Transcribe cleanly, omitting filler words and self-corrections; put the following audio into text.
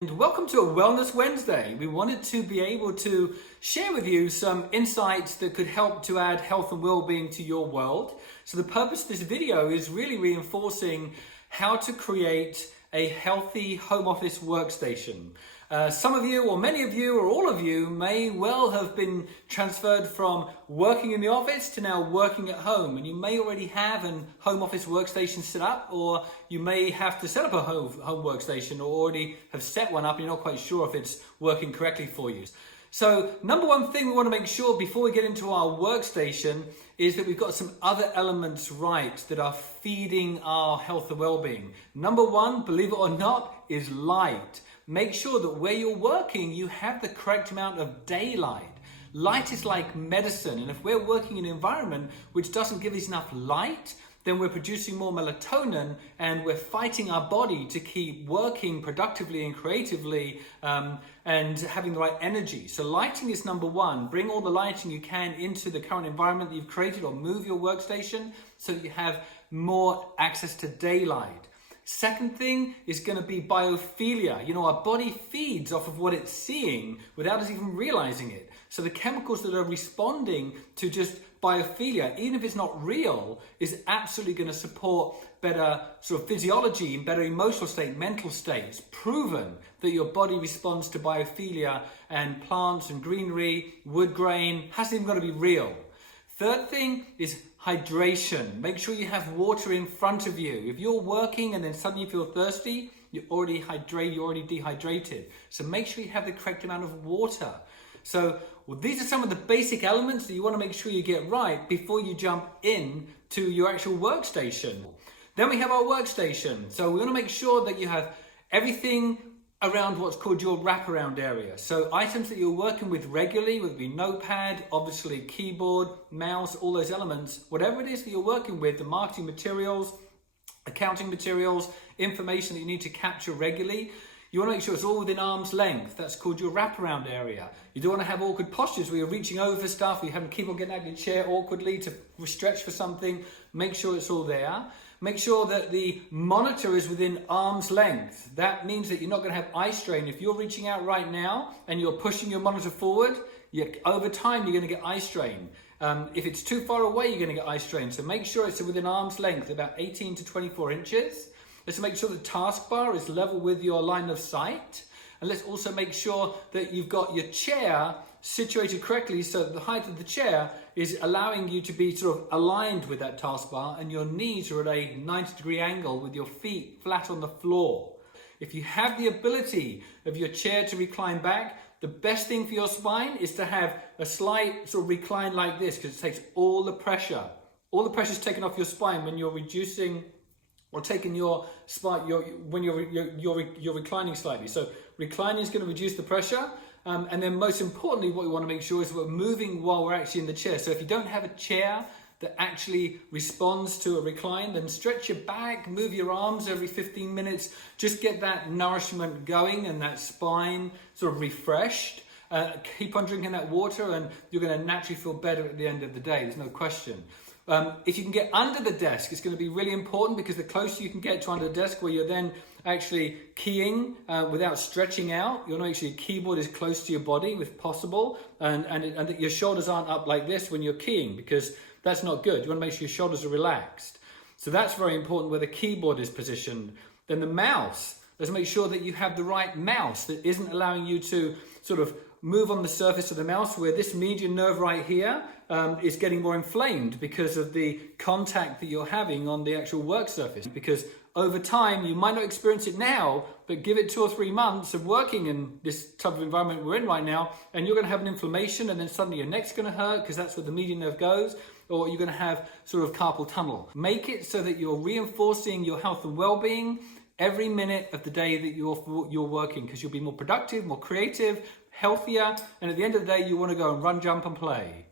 And welcome to a Wellness Wednesday. We wanted to be able to share with you some insights that could help to add health and well-being to your world. So the purpose of this video is really reinforcing how to create a healthy home office workstation. Some of you, or many of you, or all of you may well have been transferred from working in the office to now working at home, and you may already have a home office workstation set up, or you may have to set up a home workstation, or already have set one up and you're not quite sure if it's working correctly for you. So number one thing we want to make sure before we get into our workstation is that we've got some other elements right that are feeding our health and well-being. Number one, believe it or not, is light. Make sure that where you're working, you have the correct amount of daylight. Light is like medicine, and if we're working in an environment which doesn't give us enough light, then we're producing more melatonin and we're fighting our body to keep working productively and creatively and having the right energy. So lighting is number one. Bring all the lighting you can into the current environment that you've created, or move your workstation so that you have more access to daylight. Second thing is going to be biophilia. You know, our body feeds off of what it's seeing without us even realizing it. So the chemicals that are responding to just biophilia, even if it's not real, is absolutely going to support better sort of physiology and better emotional state, mental state. It's proven that your body responds to biophilia and plants and greenery, wood grain. Hasn't even got to be real. Third thing is hydration. Make sure you have water in front of you. If you're working and then suddenly you feel thirsty, you're already dehydrated. So make sure you have the correct amount of water. So these are some of the basic elements that you want to make sure you get right before you jump in to your actual workstation. Then we have our workstation. So we want to make sure that you have everything around what's called your wraparound area. So items that you're working with regularly, whether it be notepad, obviously keyboard, mouse, all those elements, whatever it is that you're working with, the marketing materials, accounting materials, information that you need to capture regularly, you want to make sure it's all within arm's length. That's called your wraparound area. You don't want to have awkward postures where you're reaching over for stuff, you have to keep on getting out of your chair awkwardly to stretch for something. Make sure it's all there. Make sure that the monitor is within arm's length. That means that you're not going to have eye strain. If you're reaching out right now and you're pushing your monitor forward, over time you're going to get eye strain. If it's too far away, you're going to get eye strain. So make sure it's within arm's length, about 18 to 24 inches. Let's make sure the taskbar is level with your line of sight. And let's also make sure that you've got your chair situated correctly so that the height of the chair is allowing you to be sort of aligned with that taskbar, and your knees are at a 90-degree angle with your feet flat on the floor. If you have the ability of your chair to recline back, the best thing for your spine is to have a slight sort of recline like this, because it takes all the pressure. All the pressure is taken off your spine when you're reducing or taking your spine, when you're reclining slightly. So reclining is going to reduce the pressure. And then most importantly, what we want to make sure is we're moving while we're actually in the chair. So if you don't have a chair that actually responds to a recline, then stretch your back, move your arms every 15 minutes, just get that nourishment going and that spine sort of refreshed. Keep on drinking that water and you're going to naturally feel better at the end of the day, there's no question. If you can get under the desk, it's going to be really important, because the closer you can get to under the desk where you're then actually keying without stretching out, you want to make sure your keyboard is close to your body if possible, and that your shoulders aren't up like this when you're keying, because that's not good. You want to make sure your shoulders are relaxed. So that's very important where the keyboard is positioned. Then the mouse, let's make sure that you have the right mouse that isn't allowing you to sort of move on the surface of the mouse, where this median nerve right here is getting more inflamed because of the contact that you're having on the actual work surface. Because over time, you might not experience it now, but give it 2 or 3 months of working in this type of environment we're in right now, and you're going to have an inflammation, and then suddenly your neck's going to hurt because that's where the median nerve goes, or you're going to have sort of carpal tunnel. Make it so that you're reinforcing your health and well-being every minute of the day that you're working, because you'll be more productive, more creative, healthier, and at the end of the day, you want to go and run, jump, and play.